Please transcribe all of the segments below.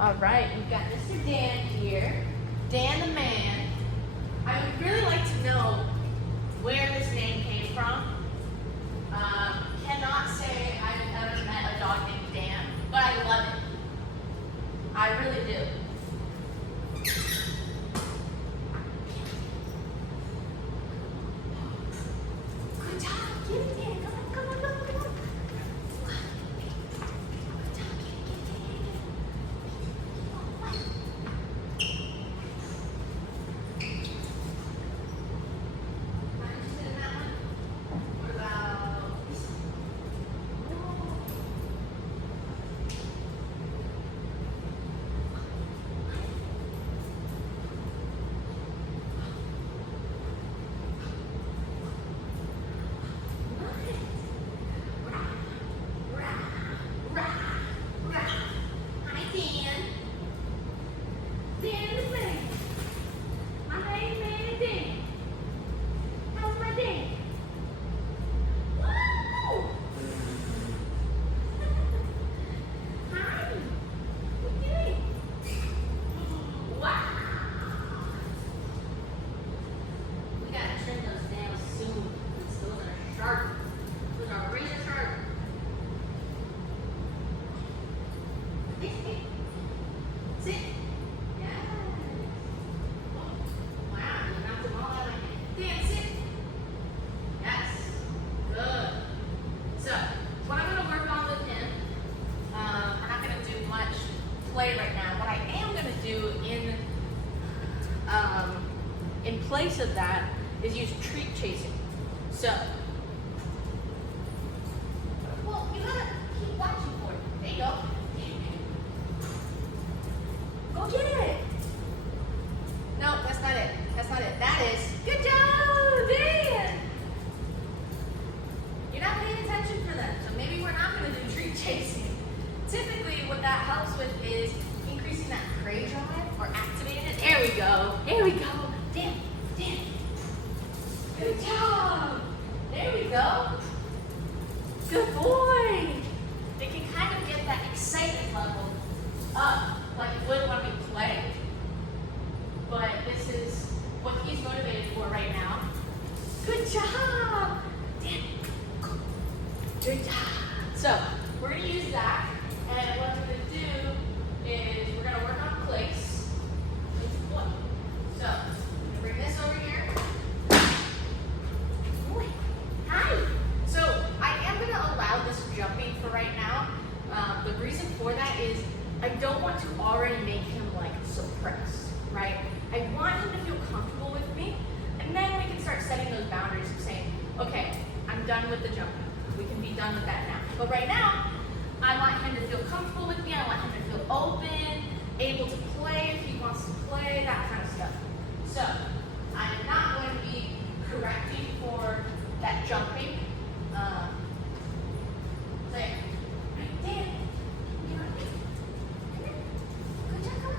All right, we've got Mr. Dan here. Dan the man. I would really like to know where this name came from. Cannot say I've ever met a dog named Dan, but I love it. I really do. Good job. Get it, Dan. Come on, come on, come on, come on. Good job. Get it. Not interested in that one? What about this one? Hi, Dan. Dan the man. My name is Dan. How's my day? Woo! Hi. What you doing? Wow. We gotta trim those nails soon. Those are sharp. Those are razor sharp. Sit. Sit. Yes. Wow, you knocked them all out of my hand. Dan, sit. Yes. Good. So, what I'm going to work on with him, we're not going to do much play right now. What I am going to do in place of that is use treat chasing. So, well, you gotta keep watching for it. There you go. Go get it. No, that's not it. That's not it. That is. Good job, Dan. You're not paying attention for them, so maybe we're not going to do treat chasing. Typically, what that helps with is increasing that prey drive or activating it. There we go. There we go. Dan, Dan. Good job. There we go. Good boy. They can kind of get that excitement level up like it would when we play. But this is what he's motivated for right now. Good job. Dan. Good job. So we're going to use that. And what we're going to do is we're going to work on place. So I'm going to bring this over here. Boy. Hi. So I am going to allow this jumping for right now. The reason for that is I don't want to already make him like suppress, right? I want him to feel comfortable with me, and then we can start setting those boundaries of saying, okay, I'm done with the jumping. We can be done with that now. But right now, I want him to feel comfortable with me. I want him to feel open, able to play if he wants to play, that kind of stuff. So I'm not going to be correcting for that jumping. So yeah. Dan, you're okay. Come here. Good job, come on.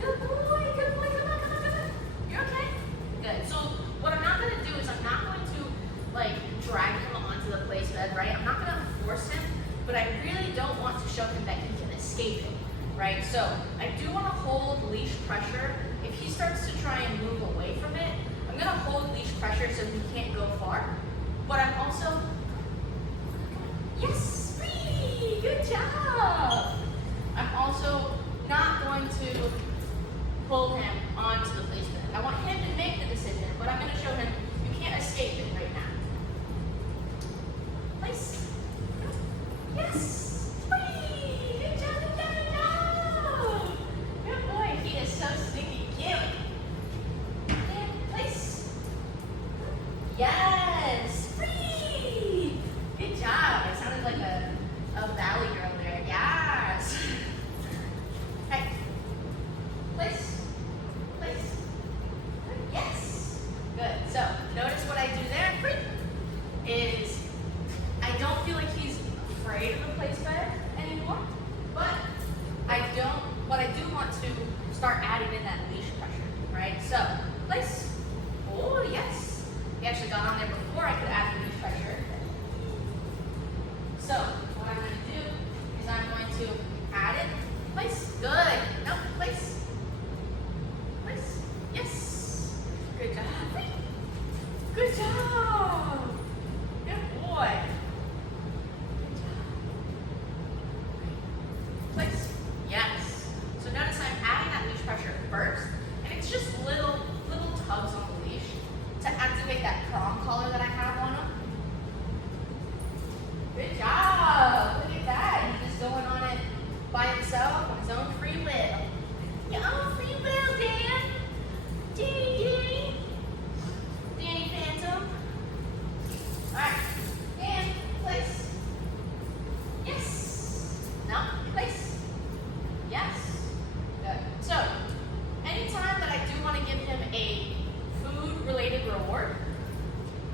Good boy, good boy, come on, come on, come on. You're okay? Good. So what I'm not going to do is I'm not going to like drag him onto the place bed, right? I'm not going to force him, but I really don't want to show him that he can escape it, right? So I do want to hold leash pressure. If he starts to try and move away from it, I'm going to hold leash pressure so he can't go far. But I'm also, yes, free, good job. I'm also not going to pull him onto the place bed. I want him to make the decision, but I'm going to show him you can't escape it right now. Place. Yes. Free. Good job, good job, good job. Good boy. He is so stinky cute. And place. Yes. Free. Good job. It sounded like a valley girl there. Yes. Hey. Place. Place. Yes. Good. So notice what I do there. Free. Is I don't feel like he's afraid of the place bed anymore, but what I do want to start adding in that leash pressure, right? So, place. Oh, yes. He actually got on there before I could add the leash pressure. So, what I'm going to do is I'm going to add it. Place. Good. himself on his own free will. Your own free will, Dan. Danny. Danny Phantom. Alright. Dan, place. Yes. No, place. Yes. Good. So, anytime that I do want to give him a food-related reward,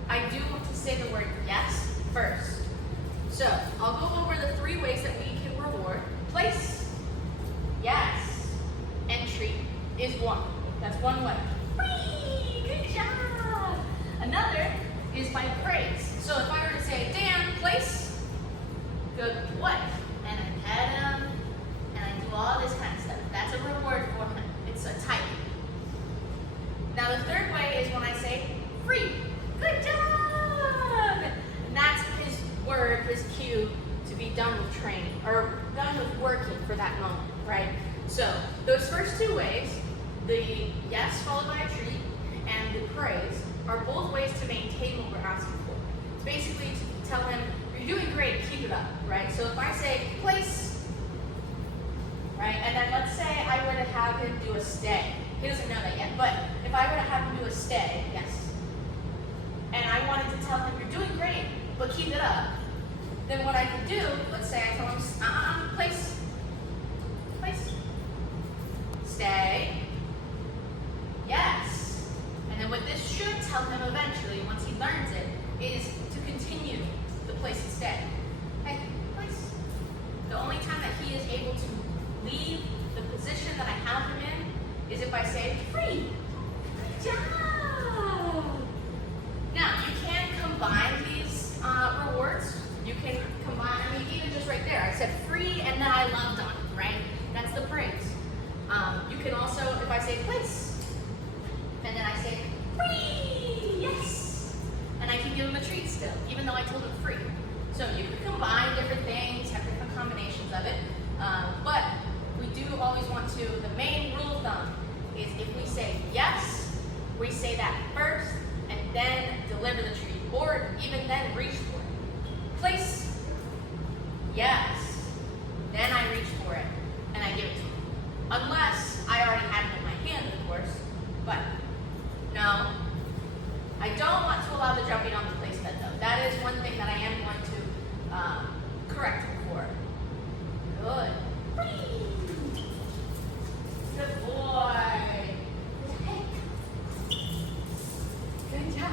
I do want to say the word yes first. So, I'll go over the 3 ways that we can reward. Place, yes, and treat is one. That's one way. Whee! Good job! Another is by praise. So if I were to say, Dan, place, good boy, and I pet him, and I do all this kind of stuff, that's a reward for him. It's a type. Now the 3rd way is when I say, free, good job! And that's his word, his cue to be done with training, or done with working for that moment, right? So those first 2 ways, the yes followed by a treat and the praise, are both ways to maintain what we're asking for. It's basically to tell him, you're doing great, keep it up, right? So if I say place, right, and then let's say I were to have him do a stay. He doesn't know that yet, but if I were to have him do a stay, yes, and I wanted to tell him, you're doing great, but keep it up, then what I could do, let's say I tell him, place, stay, yes. And then what this should tell him eventually, once he learns it, is to continue the place and stay. Okay, place. The only time that he is able to leave the position that I have him in is if I say, free, good job. Now, you can combine these rewards. You can combine, even just right there, I said free and then I loved on him, right? That's the praise. You can also, if I say place, and then I say free, yes, and I can give him a treat still, even though I told him free. So you can combine different things, have different combinations of it, but we do always want to, the main rule of thumb is if we say yes, we say that first, and then deliver the treat, or even then reach for it. Place, yes, then I reach for it, and I give it to him. Unless I already had it in my hand, of course, but no. I don't want to allow the jumping on the place bed, though. That is one thing that I am going to correct him for. Good. Good boy. Good job.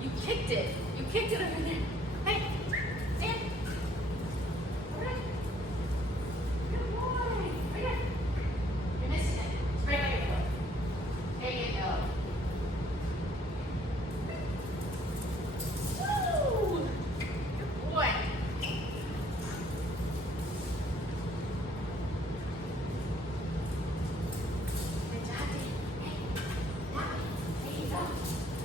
You kicked it. You kicked it over there. Hey, Dan. All right. Good boy. Right here. You're missing it. It's right by your foot. There you go. Woo! Good boy. Good job, Dan. Hey, that way. There you go.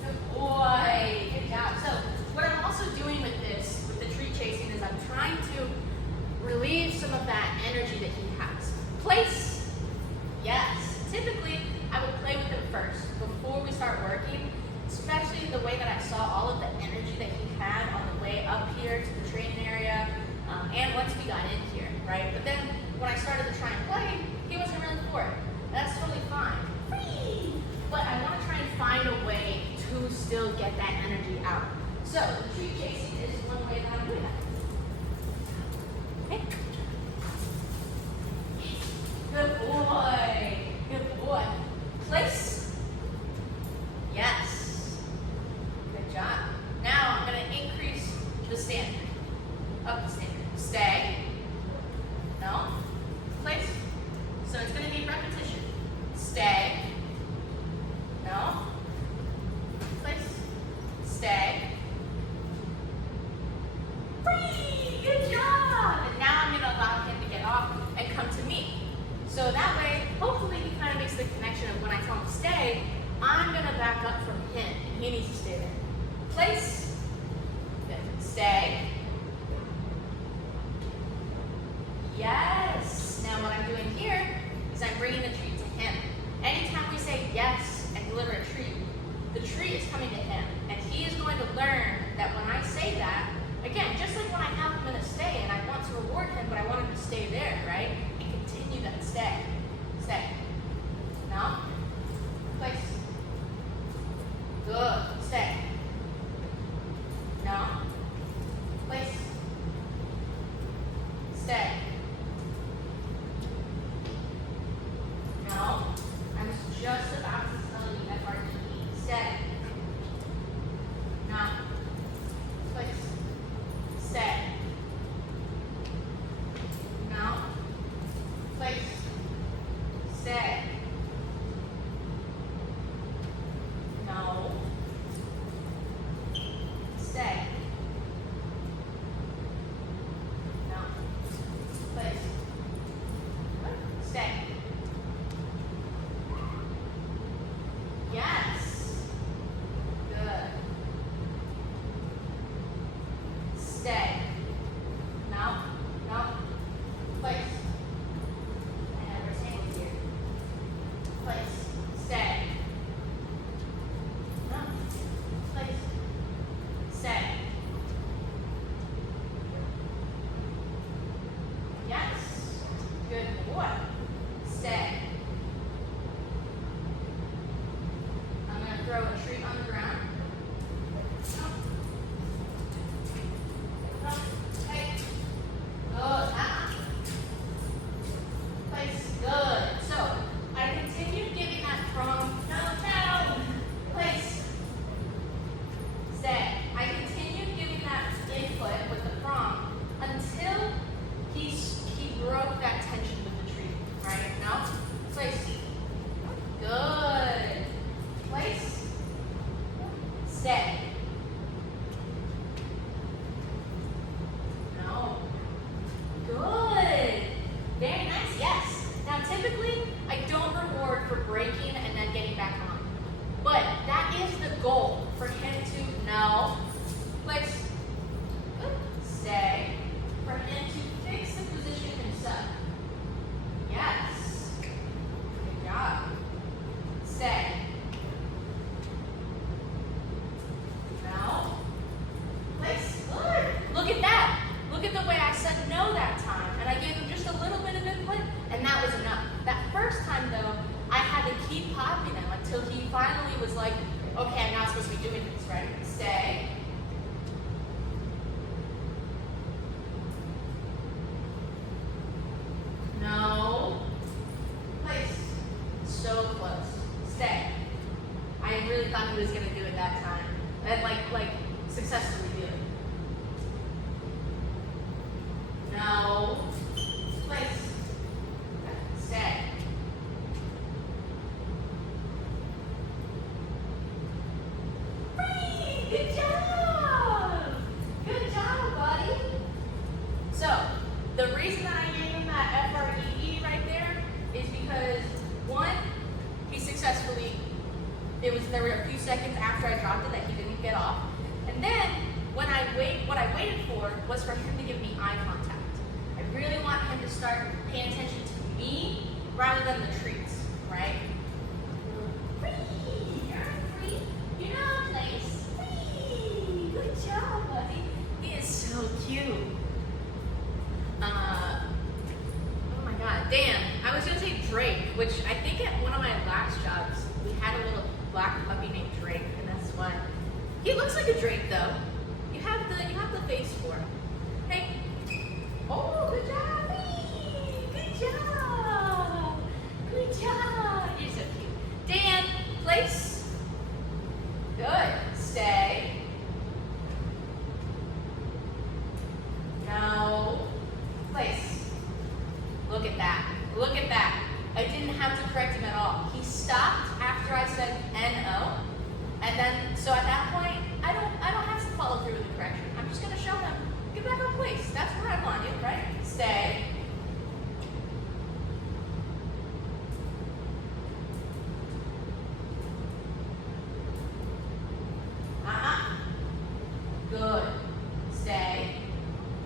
Good boy. Good job. So, what I'm also doing with this, with the treat chasing, is I'm trying to relieve some of that energy that he has. Place, yes. Typically, I would play with him first before we start working, especially the way that I saw all of the energy that he had on the way up here to the training area, and once we got in here, right? But then when I started to try and play, he wasn't really for it. That's totally fine. Free! But I want to try and find a way to still get that energy out. So the treat chasing is one way that I'm doing that. Okay. Good boy. Good boy. Place. Yes. Good job. Now I'm going to increase the standard. Up the standard. Stay. No. Place. So it's going to need repetition. Stay. No. Place. Stay. Free! Good job! And now I'm going to allow him to get off and come to me. So that way, hopefully he kind of makes the connection of when I tell him to stay, I'm going to back up from him, and he needs to stay there. Place. Good. Stay. Yes. Now what I'm doing here is I'm bringing the treat to him. Anytime we say yes and deliver a treat, the treat is coming to him, and he is going to learn that when I say that, again, just like when I have him in a stay and I want to reward him, but I want him to stay there, right? And continue finally was like, okay, I'm not supposed to be doing this, right? Stay. No. Place. So close. Stay. I really thought he was gonna do it that time. And like successfully do it. No. Place. Stay. Free! Good job! Good job, buddy. So, the reason that I gave him that FREE right there is because, one, he successfully, there were a few seconds after I dropped it that he didn't get off. And then, what I waited for was for him to give me eye contact. I really want him to start paying attention to me rather than the treats, right? Free! You're free. You know place. Free! Good job, buddy. He is so cute. Oh my god, Dan, I was gonna say Drake, which I think at one of my last jobs, we had a little black puppy named Drake, and that's why. He looks like a Drake though. You have the face for him. Hey. Oh, good job, Wee! Good job! Good job! You're so cute. Dan, place. Good. Stay. No. Place. Look at that. Look at that. I didn't have to correct him at all. He stopped after I said N-O. And then, so at that point, I don't have to follow through with the correction. I'm just gonna show him, get back on place. That's where I want you, right? Stay. Good. Stay.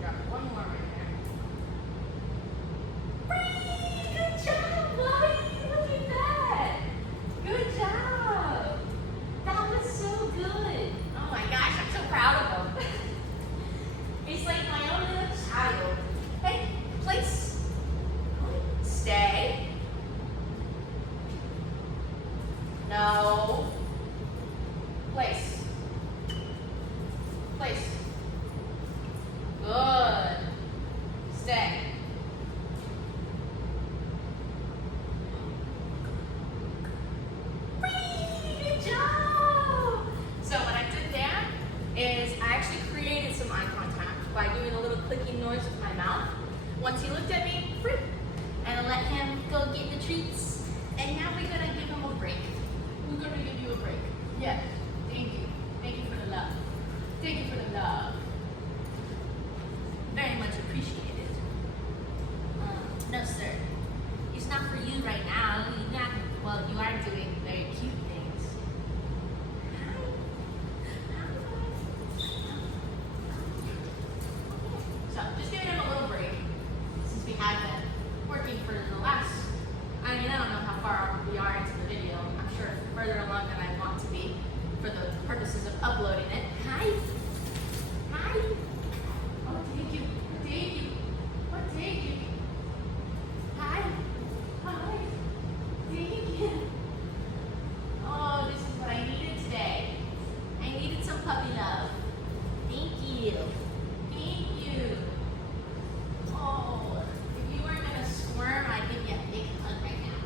Drop one more right there. Good job, buddy. Look at that. Good job. That was so good. Oh my gosh, I'm so proud of him. He's like my own little child. Hey, place. Stay. No. Place. Place. Good. Stay. Good job. So what I did there is I actually created some eye contact by doing a little clicking noise with my mouth. Once he looked at me, free, and I let him go get the treats. And now we're gonna give him a break. We're gonna give you a break. Yes. Thank you. Thank you for the love. Thank you for the love. Very much appreciated. No, sir. It's not for you right now. Well, you are doing very cute things. So, just giving him a little break since we have been working for the last, I don't know how far we are into the video. I'm sure further along than I want to be for the purposes of uploading it. Hi. Hi. Oh, thank you. Thank you. Oh, thank you. Hi. Hi. Thank you. Oh, this is what I needed today. I needed some puppy love. Thank you. Thank you. Oh, if you weren't gonna squirm, I'd give you a big hug right now.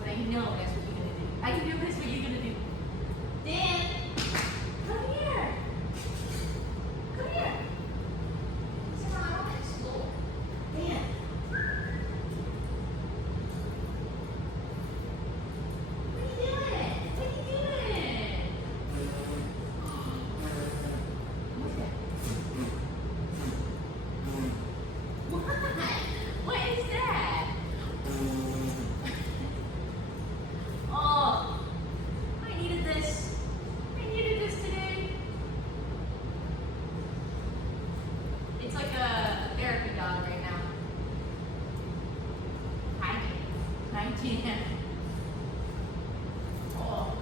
But I know that's what you're gonna do. I know that's what you're gonna do. Dan, come here. Come here. Sit on my own at school. Dan. What are you doing? What are you doing? What's that? What? What is that? Oh, I needed this. I needed this today. It's like a therapy dog right now. Hi, 19. Oh.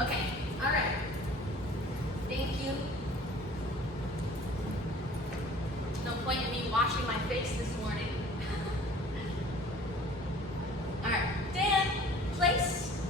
Okay, all right. Thank you. No point in me washing my face this morning. All right, Dan, place.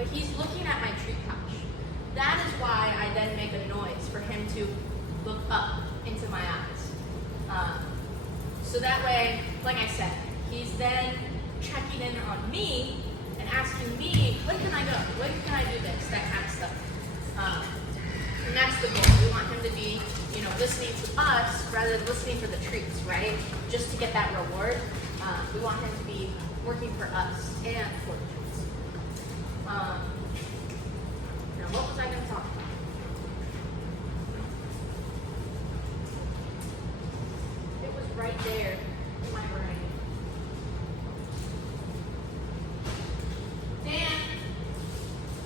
but he's looking at my tree pouch. That is why I then make a noise for him to look up into my eyes. So that way, like I said, he's then checking in on me and asking me, when can I go? When can I do this? That kind of stuff. And that's the goal. We want him to be, listening to us rather than listening for the treats, right? Just to get that reward. We want him to be working for us and for the treats. Now, what was I going to talk about? It was right there in my brain.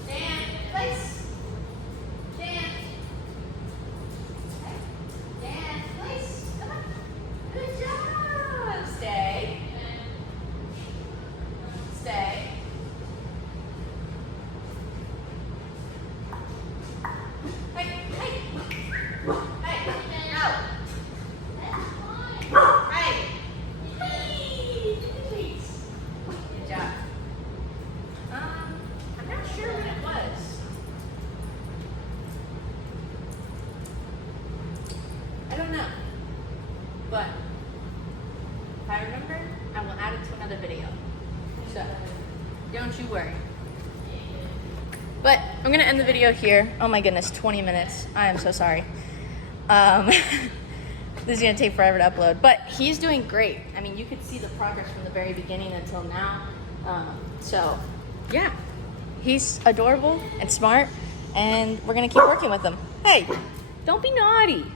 Dan, place. Dan, place. Come on. Good job. Stay. Stay. Hey. No. Hey. Please. Good job. I'm not sure what it was. I don't know. But if I remember, I will add it to another video. So, don't you worry. But I'm gonna end the video here. Oh my goodness, 20 minutes. I am so sorry. This is gonna take forever to upload, but he's doing great. I mean, you could see the progress from the very beginning until now. So, yeah, he's adorable and smart, and we're gonna keep working with him. Hey, don't be naughty.